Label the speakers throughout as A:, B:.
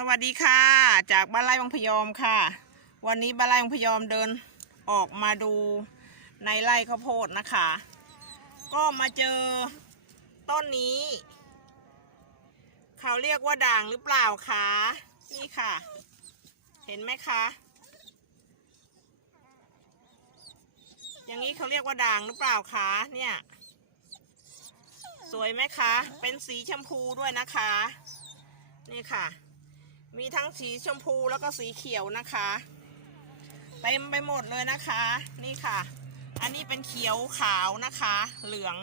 A: สวัสดีค่ะ จากบ้านไร่วังพยอมค่ะ วันนี้บ้านไร่วังพยอมเดินออกมาดูในไร่ข้าวโพดนะคะ ก็มาเจอต้นนี้ เขาเรียกว่าด่างหรือเปล่าคะนี่ค่ะ เห็นไหมคะอย่างนี้เขาเรียกว่าด่างหรือเปล่าคะเนี่ย สวยไหมคะ เป็นสีชมพูด้วยนะคะ นี่ค่ะ มีทั้งสีชมพูแล้วก็สีเขียวนะคะเต็มไปหมดเลยนะคะ นี่ค่ะ อันนี้เป็นเขียวขาวนะคะ เหลือง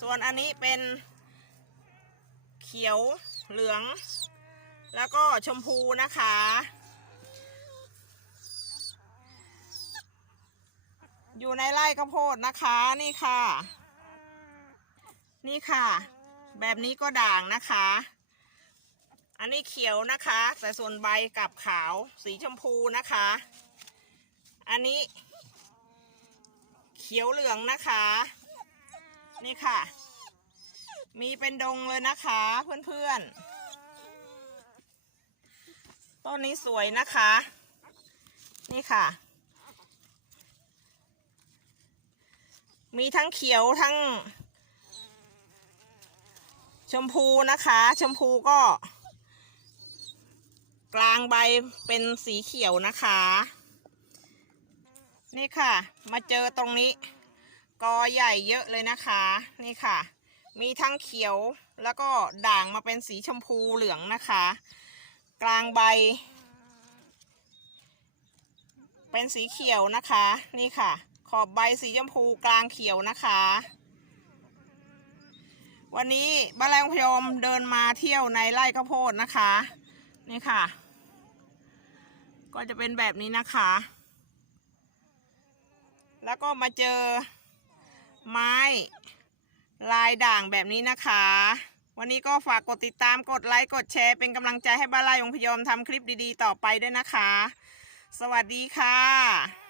A: ส่วนอันนี้เป็นเขียวเหลือง แล้วก็ชมพูนะคะ อยู่ในไร่ข้าวโพดนะคะนี่ค่ะ นี่ค่ะ แบบนี้ก็ด่างนะคะ อันนี้เขียวนะคะแต่ส่วนใบกับขาวสีชมพูนะคะ อันนี้ เขียวเหลืองนะคะ นี่ค่ะ มีเป็นดงเลยนะคะเพื่อนๆ ต้นนี้สวยนะคะ นี่ค่ะ มีทั้งเขียวทั้ง ชมพูนะคะ ชมพูก็ กลางใบเป็นสีเขียวนะคะ นี่ค่ะ มาเจอตรงนี้ กอใหญ่เยอะเลยนะคะ นี่ค่ะ มีทั้งเขียวแล้วก็ด่างมาเป็นสีชมพูเหลืองนะคะ กลางใบ เป็นสีเขียวนะคะ นี่ค่ะ ขอบใบสีชมพูกลางเขียวนะคะวันนี้บ้านแรงพยมเดินมาเที่ยวในไร่ข้าวโพดนะคะ นี่ค่ะ ก็จะเป็นแบบนี้นะคะ แล้วก็มาเจอไม้ลายด่างแบบนี้นะคะ วันนี้ก็ฝากกดติดตามกดไลค์กดแชร์เป็นกำลังใจให้บ้านไร่องพยอมทำคลิปดีๆ ต่อไปด้วยนะคะ สวัสดีค่ะ